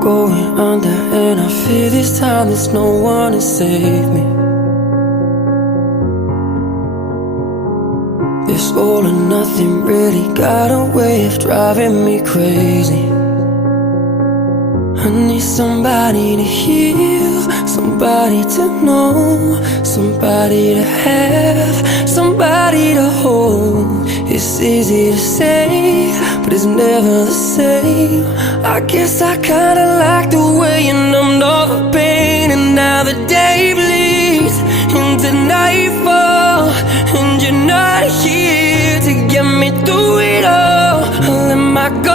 going under, and I fear this time there's no one to save me. This all or nothing really got a way of driving me crazy. I need somebody to heal, somebody to know, somebody to have, somebody to hold. It's easy to say, but it's never the same. I guess I kinda like the way you numbed all the pain, and now the day bleeds into nightfall, and you're not here to get me through it all. I let my guard